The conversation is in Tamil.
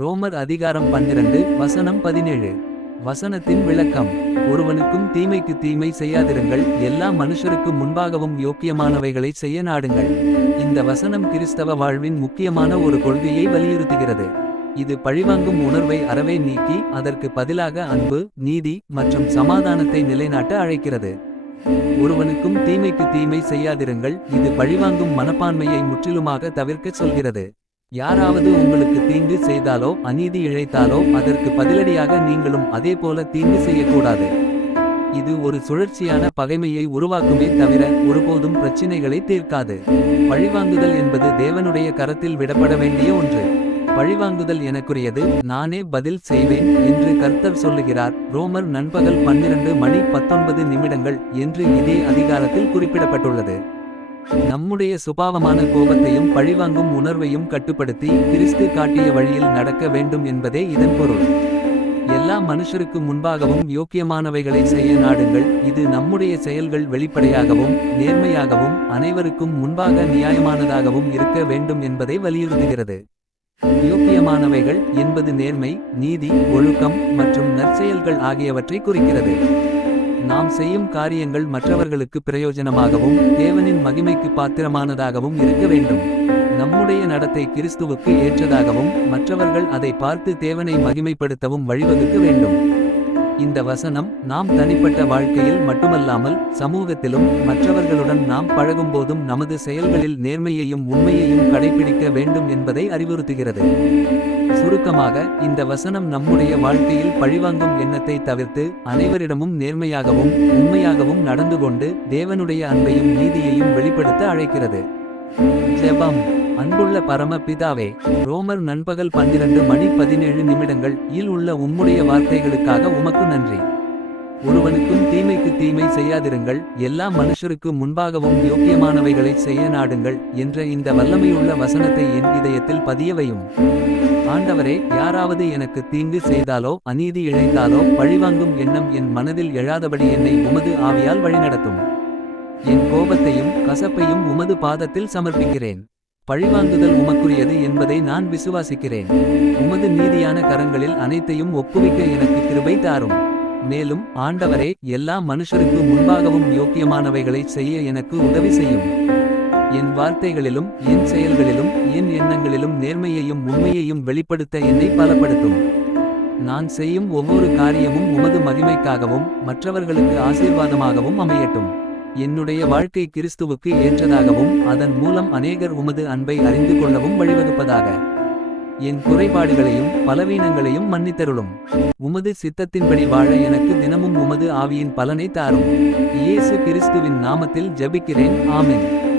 ரோமர் அதிகாரம் பன்னிரண்டு வசனம் பதினேழு. வசனத்தின் விளக்கம் ஒருவனுக்கும் தீமைக்கு தீமை செய்யாதிருங்கள் எல்லா மனுஷருக்கு முன்பாகவும் யோக்கியமானவைகளை செய்ய நாடுங்கள். இந்த வசனம் கிறிஸ்தவ வாழ்வின் முக்கியமான ஒரு கொள்கையை வலியுறுத்துகிறது. இது பழிவாங்கும் உணர்வை அறவே நீக்கி அதற்கு பதிலாக அன்பு நீதி மற்றும் சமாதானத்தை நிலைநாட்ட அழைக்கிறது. ஒருவனுக்கும் தீமைக்கு தீமை செய்யாதிருங்கள் இது பழிவாங்கும் மனப்பான்மையை முற்றிலுமாக தவிர்க்கச் சொல்கிறது. யாராவது உங்களுக்கு தீங்கு செய்தாலோ அநீதி இழைத்தாலோ அதற்கு பதிலடியாக நீங்களும் அதேபோல தீங்கு செய்யக்கூடாது. இது ஒரு சுழற்சியான பகைமையை உருவாக்குமே தவிர ஒருபோதும் பிரச்சினைகளை தீர்க்காது. பழிவாங்குதல் என்பது தேவனுடைய கரத்தில் விடப்பட வேண்டிய ஒன்று. பழிவாங்குதல் எனக்குரியது நானே பதில் செய்வேன் என்று கர்த்தர் சொல்லுகிறார். ரோமர் நண்பகல் பன்னிரண்டு மணி பத்தொன்பது நிமிடங்கள் என்று இதே அதிகாரத்தில் குறிப்பிடப்பட்டுள்ளது. நம்முடைய சுபாவமான கோபத்தையும் பழிவாங்கும் உணர்வையும் கட்டுப்படுத்தி கிறிஸ்து காட்டிய வழியில் நடக்க வேண்டும் என்பதே இதன் பொருள். எல்லா மனுஷருக்கு முன்பாகவும் யோக்கியமானவைகளை செய்ய நாடுங்கள். இது நம்முடைய செயல்கள் வெளிப்படையாகவும் நேர்மையாகவும் அனைவருக்கும் முன்பாக நியாயமானதாகவும் இருக்க வேண்டும் என்பதை வலியுறுத்துகிறது. யோக்கியமானவைகள் என்பது நேர்மை நீதி ஒழுக்கம் மற்றும் நற்செயல்கள் ஆகியவற்றை குறிக்கிறது. நாம் செய்யும் காரியங்கள் மற்றவர்களுக்கு பிரயோஜனமாகவும் தேவனின் மகிமைக்கு பாத்திரமானதாகவும் இருக்க வேண்டும். நம்முடைய நடத்தை கிறிஸ்துவுக்கு ஏற்றதாகவும் மற்றவர்கள் அதை பார்த்து தேவனை மகிமைப்படுத்தவும் வழிவகுக்க வேண்டும். இந்த வசனம் நாம் தனிப்பட்ட வாழ்க்கையில் மட்டுமல்லாமல் சமூகத்திலும் மற்றவர்களுடன் நாம் பழகும்போதும் நமது செயல்களில் நேர்மையையும் உண்மையையும் கடைபிடிக்க வேண்டும் என்பதை அறிவுறுத்துகிறது. சுருக்கமாக இந்த வசனம் நம்முடைய வாழ்க்கையில் பழிவாங்கும் எண்ணத்தை தவிர்த்து அனைவரிடமும் நேர்மையாகவும் உண்மையாகவும் நடந்து கொண்டு தேவனுடைய அன்பையும் நீதியையும் வெளிப்படுத்த அழைக்கிறது. ஜெபம். அன்புள்ள பரம பிதாவே ரோமர் நண்பகல் பன்னிரண்டு மணி பதினேழு நிமிடங்கள் இல் உள்ள உம்முடைய வார்த்தைகளுக்காக உமக்கு நன்றி. ஒருவனுக்கும் தீமைக்கு தீமை செய்யாதிருங்கள் எல்லா மனுஷருக்கு முன்பாகவும் யோக்கியமானவைகளை செய்ய நாடுங்கள் என்ற இந்த வல்லமையுள்ள வசனத்தை என் இதயத்தில் பதியவையும். ஆண்டவரே யாராவது எனக்கு தீங்கு செய்தாலோ அநீதி இழைத்தாலோ பழிவாங்கும் எண்ணம் என் மனதில் எழாதபடி என்னை உமது ஆவியால் வழிநடத்தும். என் கோபத்தையும் கசப்பையும் உமது பாதத்தில் சமர்ப்பிக்கிறேன். பழிவாங்குதல் உமக்குரியது என்பதை நான் விசுவாசிக்கிறேன். உமது நீதியான கரங்களில் அனைத்தையும் ஒப்புவிக்க எனக்கு கிருபை தாரும். மேலும் ஆண்டவரே எல்லா மனுஷருக்கு முன்பாகவும் யோக்கியமானவைகளை செய்ய எனக்கு உதவி செய்யும். என் வார்த்தைகளிலும் என் செயல்களிலும் என் எண்ணங்களிலும் நேர்மையையும் உண்மையையும் வெளிப்படுத்த என்னை பலப்படுத்தும். நான் செய்யும் ஒவ்வொரு காரியமும் உமது மகிமைக்காகவும் மற்றவர்களுக்கு ஆசீர்வாதமாகவும் அமையட்டும். என்னுடைய வாழ்க்கை கிறிஸ்துவுக்கு ஏற்றதாகவும் அதன் மூலம் அநேகர் உமது அன்பை அறிந்து கொள்ளவும் வழிவகுப்பதாக. என் குறைபாடுகளையும் பலவீனங்களையும் மன்னித்தருளும். உமது சித்தத்தின்படி வாழ எனக்கு தினமும் உமது ஆவியின் பலனை தாரும். இயேசு கிறிஸ்துவின் நாமத்தில் ஜபிக்கிறேன். ஆமென்.